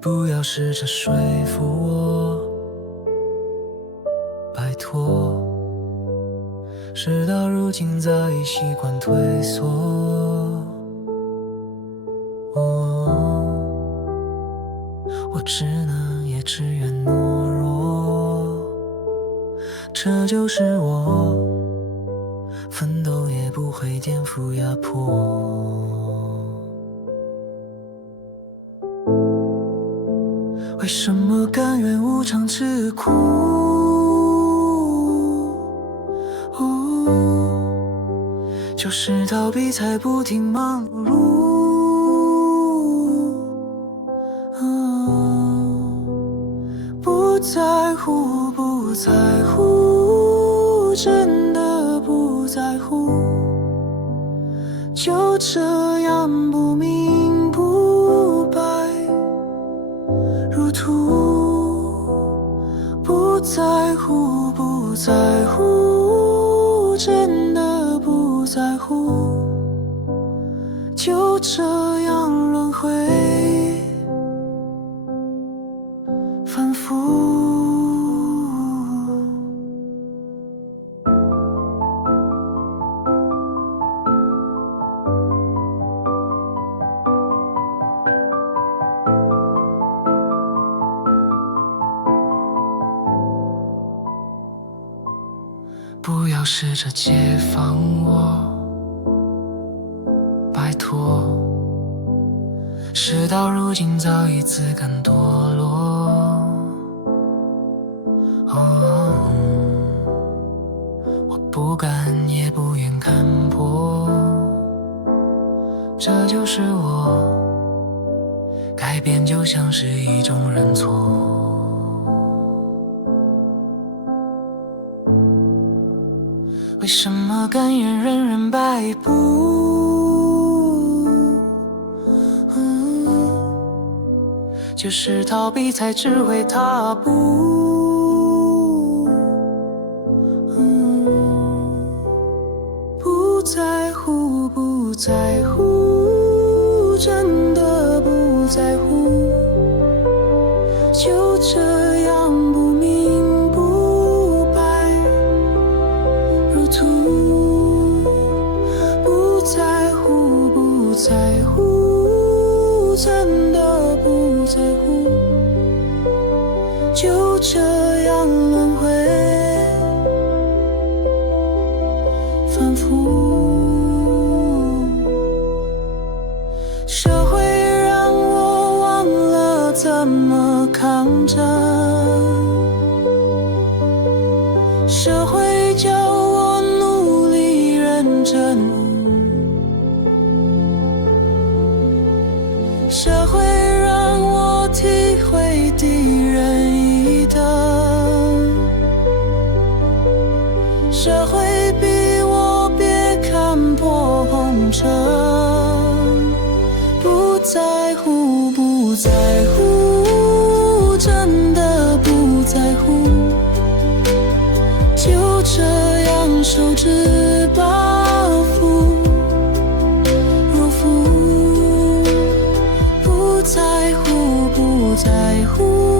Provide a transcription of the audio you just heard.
不要试着说服我，拜托。事到如今早已习惯退缩。我只能也只愿懦弱，这就是我，奋斗也不会颠覆压迫。为什么甘愿无偿吃苦？就是逃避才不停忙碌。不在乎，不在乎，真的不在乎，就这样不明不白，如图。不在乎，不在乎，真的不在乎，就这样轮回反复。不要试着解放我，拜托。事到如今早已自甘堕落。我不敢也不愿看破，这就是我，改变就像是一种认错。为什么甘愿任人摆布？就是逃避才只会踏步。不在乎，不在乎，真的不在乎，就这样不明不白，如图。不在乎，不在乎，真的不在乎，就这样轮回反复。社会让我忘了怎么抗争，社会教我努力认真，社会让我体会敌人一等，社会逼我别看破红尘。不在乎，不在乎，真的不在乎，就这样受之抱负，如负。不在乎，不在乎，